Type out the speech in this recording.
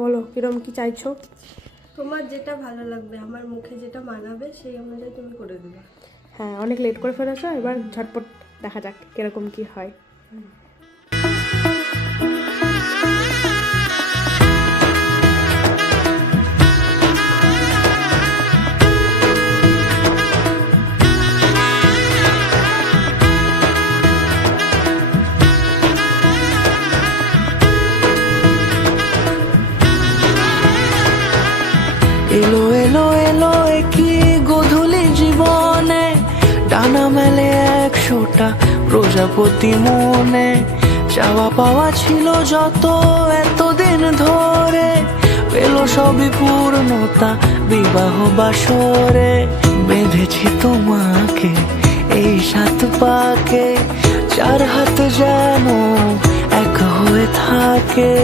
বলো কিরম কি চাইছো? তোমার যেটা ভালো লাগবে, আমার মুখে যেটা মানাবে সেই অনুযায়ী তুমি করে দেবে। হ্যাঁ, অনেক লেট করে ফেলেছো, এবার ঝটপট দেখা যাক কিরকম কি হয়। এলো এলো এলো কি গোধূলি জীবনে, ডানা মেলে 100টা প্রজাপতি মনে। চাওয়া পাওয়া ছিল যত এতদিন ধরে, পেলো সবই পূর্ণতা বিবাহ বাসরে। বেঁধেছি তোমাকে এই 7 পাকে, 4 হাত যেন এক হয়ে থাকে।